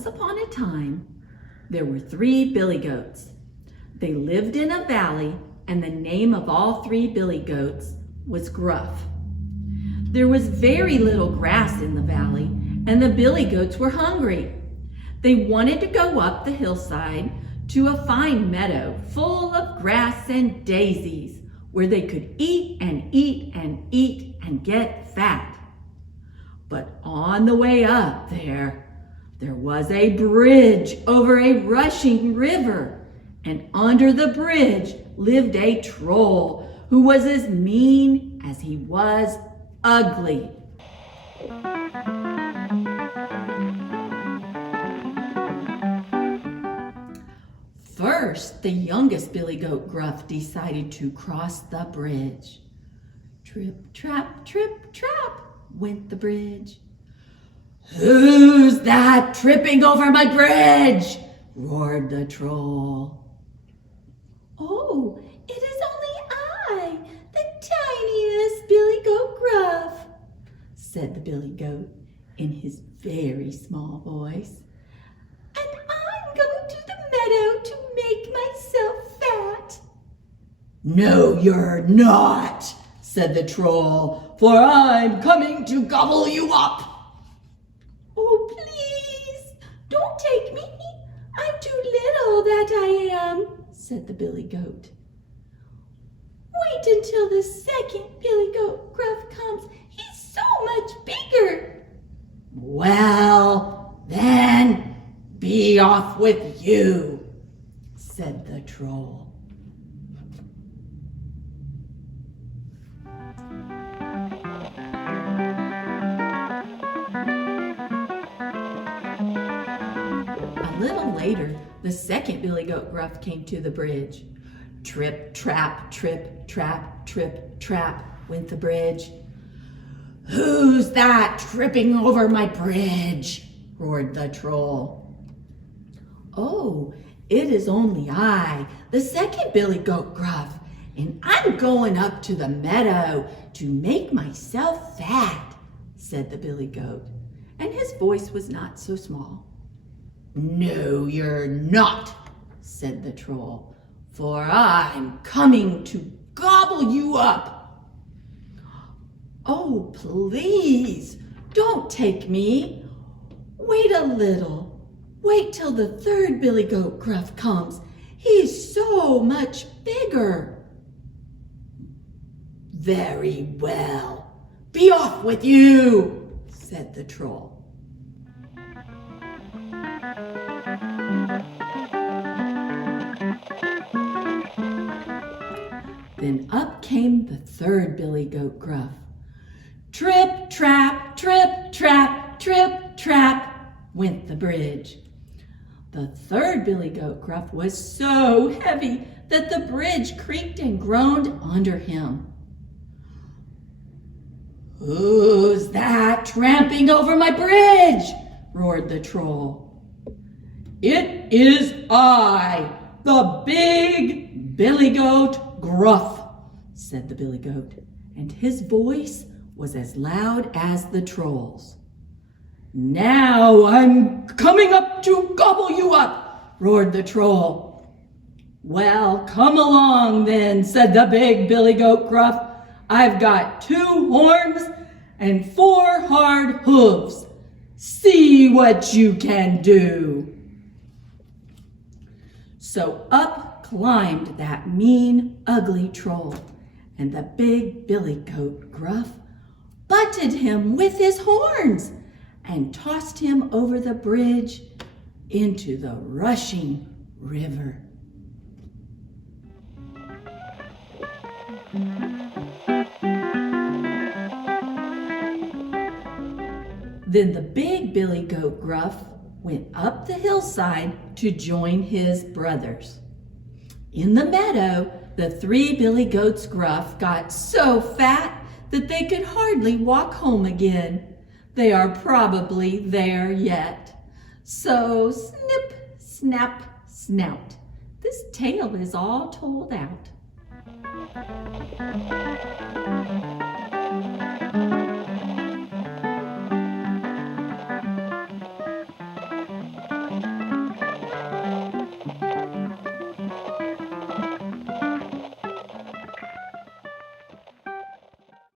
Once upon a time, there were 3 billy goats. They lived in a valley, and the name of all 3 billy goats was Gruff. There was very little grass in the valley, and the billy goats were hungry. They wanted to go up the hillside to a fine meadow full of grass and daisies, where they could eat and eat and eat and get fat. But on the way up there was a bridge over a rushing river, and under the bridge lived a troll who was as mean as he was ugly. First, the youngest billy goat Gruff decided to cross the bridge. Trip, trap, went the bridge. "Who's that tripping over my bridge?" roared the troll. "Oh, it is only I, the tiniest billy goat Gruff," said the billy goat in his very small voice. "And I'm going to the meadow to make myself fat." "No, you're not," said the troll, "for I'm coming to gobble you up." "Oh, please, don't take me. I'm too little, that I am," said the billy goat. "Wait until the second billy goat Gruff comes. He's so much bigger." "Well, then, be off with you," said the troll. A little later, the second billy goat Gruff came to the bridge. Trip, trap, went the bridge. "Who's that tripping over my bridge?" roared the troll. "Oh, it is only I, the second billy goat Gruff, and I'm going up to the meadow to make myself fat," said the billy goat, and his voice was not so small. "No, you're not," said the troll, "for I'm coming to gobble you up." "Oh, please, don't take me. Wait a little. Wait till the third billy goat Gruff comes. He's so much bigger." "Very well. Be off with you," said the troll. Then up came the third billy goat Gruff. Trip, trap, went the bridge. The third billy goat Gruff was so heavy that the bridge creaked and groaned under him. "Who's that tramping over my bridge?" roared the troll. "It is I, the big billy goat Gruff," said the billy goat, and his voice was as loud as the troll's. "Now I'm coming up to gobble you up," roared the troll. "Well, come along then," said the big billy goat Gruff. "I've got 2 horns and 4 hard hooves. See what you can do." So up climbed that mean, ugly troll, and the big billy goat Gruff butted him with his horns and tossed him over the bridge into the rushing river. Then the big billy goat Gruff went up the hillside to join his brothers. In the meadow, the 3 billy goats Gruff got so fat that they could hardly walk home again. They are probably there yet. So snip, snap, snout. This tale is all told out.